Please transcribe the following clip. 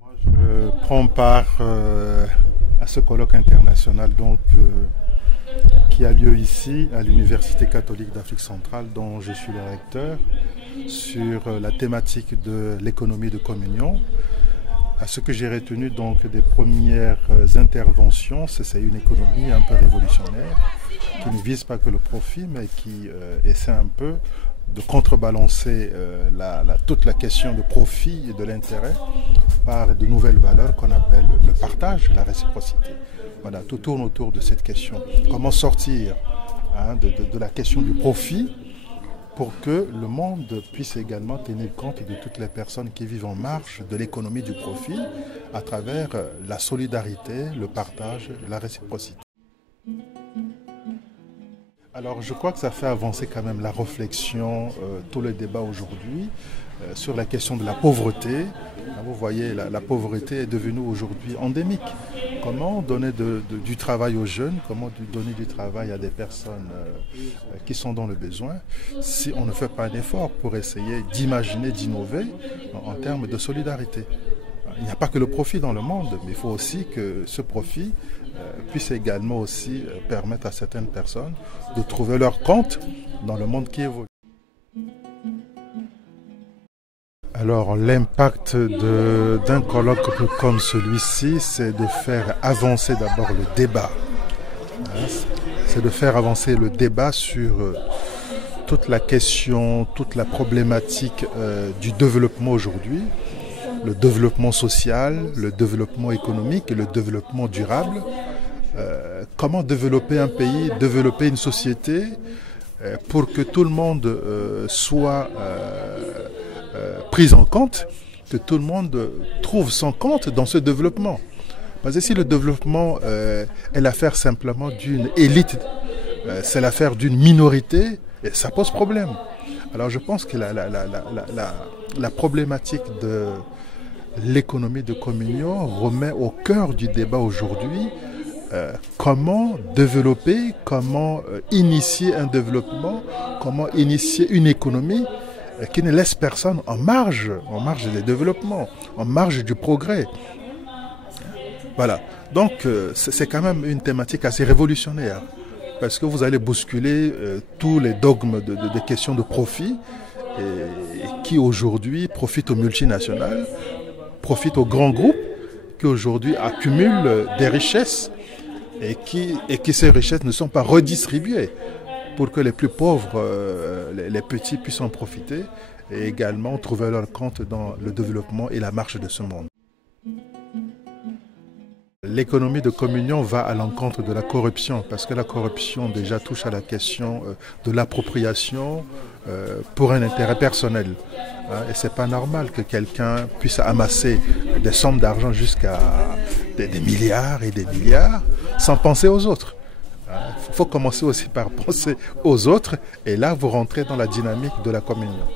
Moi, je prends part à ce colloque international qui a lieu ici à l'Université catholique d'Afrique centrale, dont je suis le recteur, sur la thématique de l'économie de communion. À ce que j'ai retenu donc des premières interventions, c'est une économie un peu révolutionnaire qui ne vise pas que le profit, mais qui essaie un peu de contrebalancer toute la question de profit et de l'intérêt par de nouvelles valeurs qu'on appelle le partage, la réciprocité. Voilà, tout tourne autour de cette question. Comment sortir de la question du profit pour que le monde puisse également tenir compte de toutes les personnes qui vivent en marge de l'économie du profit à travers la solidarité, le partage, la réciprocité. Alors je crois que ça fait avancer quand même la réflexion, tout le débat aujourd'hui sur la question de la pauvreté. Vous voyez, la pauvreté est devenue aujourd'hui endémique. Comment donner du travail aux jeunes, comment donner du travail à des personnes qui sont dans le besoin si on ne fait pas un effort pour essayer d'imaginer, d'innover en termes de solidarité. Il n'y a pas que le profit dans le monde, mais il faut aussi que ce profit puisse également aussi permettre à certaines personnes de trouver leur compte dans le monde qui évolue. Alors l'impact d'un colloque comme celui-ci, c'est de faire avancer d'abord le débat. C'est de faire avancer le débat sur toute la question, toute la problématique du développement aujourd'hui, le développement social, le développement économique et le développement durable. Comment développer un pays, développer une société pour que tout le monde soit pris en compte, que tout le monde trouve son compte dans ce développement. Parce que si le développement est l'affaire simplement d'une élite, c'est l'affaire d'une minorité, et ça pose problème. Alors je pense que la problématique de l'économie de communion remet au cœur du débat aujourd'hui comment développer, comment initier un développement, comment initier une économie qui ne laisse personne en marge du développement, en marge du progrès. Voilà. Donc c'est quand même une thématique assez révolutionnaire parce que vous allez bousculer tous les dogmes de questions de profit qui aujourd'hui profitent aux multinationales, profitent aux grands groupes qui aujourd'hui accumulent des richesses et qui ces richesses ne sont pas redistribuées pour que les plus pauvres, les petits puissent en profiter et également trouver leur compte dans le développement et la marche de ce monde. L'économie de communion va à l'encontre de la corruption parce que la corruption déjà touche à la question de l'appropriation pour un intérêt personnel. Et c'est pas normal que quelqu'un puisse amasser des sommes d'argent jusqu'à des milliards et des milliards sans penser aux autres. Il faut commencer aussi par penser aux autres et là vous rentrez dans la dynamique de la communion.